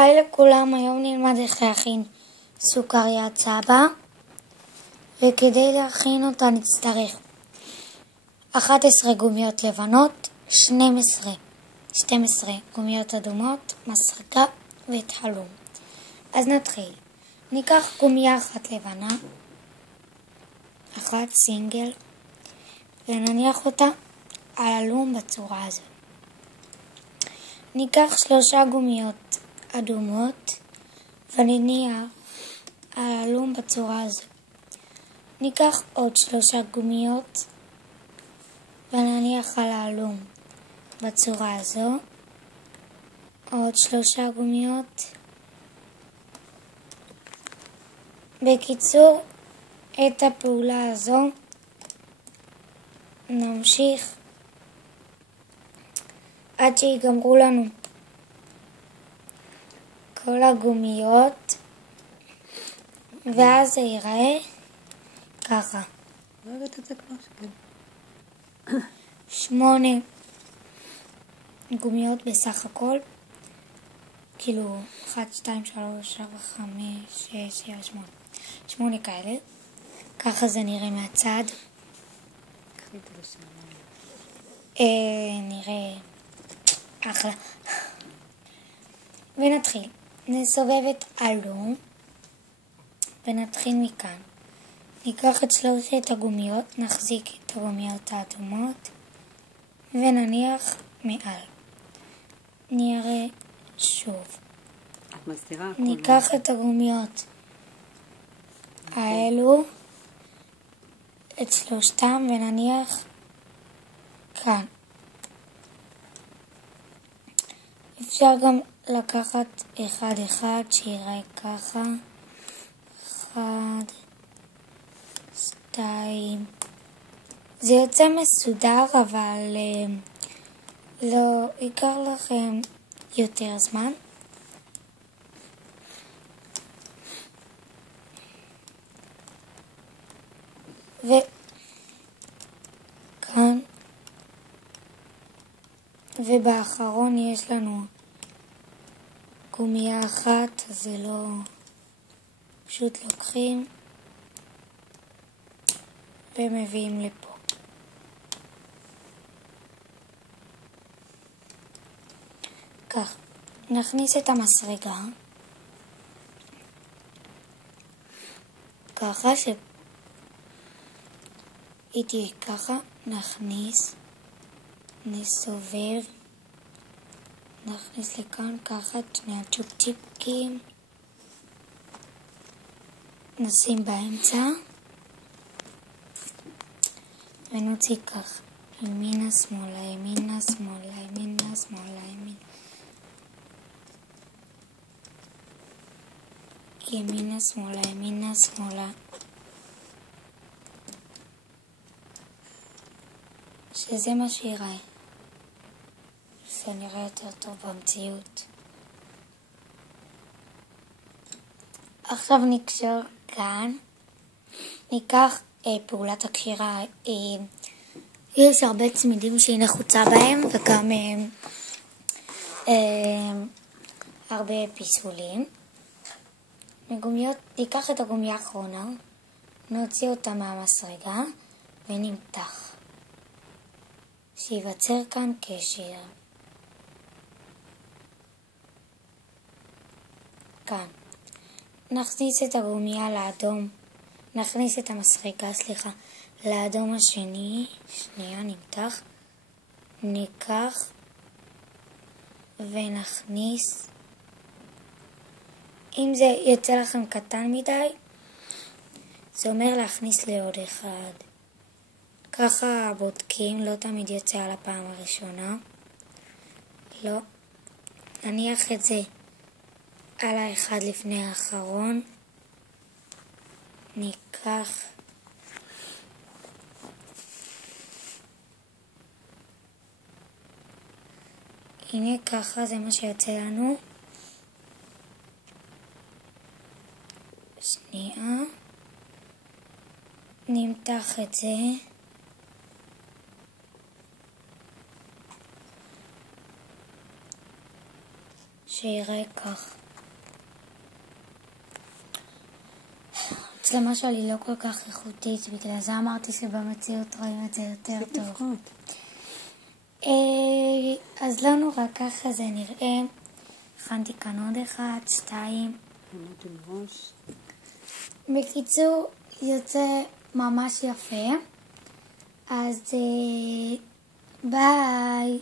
היי לכולם, היום נלמד איך להכין סוכריית סבא, וכדי להכין אותה נצטרך 11 גומיות לבנות, 12 גומיות אדומות, מסרקה וטחלום. אז נתחיל. ניקח גומיה אחת לבנה, אחת סינגל, ונניח אותה על הלום בצורה הזו. ניקח 3 גומיות אדומות ונניח על הלום בצורה הזו. ניקח עוד 3 גומיות ונניח על הלום בצורה הזו. עוד 3 גומיות. בקיצור, את הפעולה הזו נמשיך עד שיגמרו לנו כל הגומיות, ואז זה ייראה ככה. 8 גומיות בסך הכל, כאילו 1, 2, 3, 4, 5, 6, 7, 8 8 כאלה. ככה זה נראה מהצד. נראה אחלה. ונתחיל. נסובב את הלום ונתחיל מכאן. ניקח את 3 הגומיות, נחזיק את הגומיות האדומות ונניח מעל. נראה שוב. את מסתירה? ניקח את הגומיות האלו, את 3 ונניח כאן. אפשר גם לקחת אחד שיראה ככה. 1, 2. זה יוצא מסודר, אבל לא ייקח לכם יותר זמן. וכאן ובאחרון יש לנו גומיה אחת, אז זה לא, פשוט לוקחים ומביאים לפה. כך, נכניס את המסרגה ככה שהיא תהיה ככה. נכניס, נסובב, נכניס לכאן ככה את 2 הצ'ופצ'יפקים, נשים באמצע ונוציא כך ימינה שמאלה, ימינה שמאלה, ימינה שמאלה, ימינה שמאלה, ימינה שמאלה, שזה מה שיראה. זה נראה יותר טוב במציאות. עכשיו נקשור כאן. ניקח פעולת הקשירה. יש הרבה צמידים שהיא נחוצה בהם, וגם הרבה פיסולים. מגומיות, ניקח את הגומיה האחרונה, נוציא אותה מהמסרגה ונמתח. שיווצר כאן קשר. כאן. נכניס את הגומיה לאדום, נכניס את המסרגה, לאדום השני, שנייה נמתח, ניקח ונכניס. אם זה יוצא לכם קטן מדי, זה אומר להכניס לעוד אחד. ככה בודקים, לא תמיד יוצא על הפעם הראשונה. לא. נניח את זה על האחד לפני האחרון. ניקח הנה ככה, זה מה שיוצא לנו. שנייה. נמתח את זה. שיראה כך. המצלמה שלי לא כל כך איכותית, בגלל זה אמרתי שבמציאות רואים את זה יותר טוב. אז לא נורא, ככה זה נראה. הכנתי כאן עוד 1, 2. בקיצור, יוצא ממש יפה. אז ביי.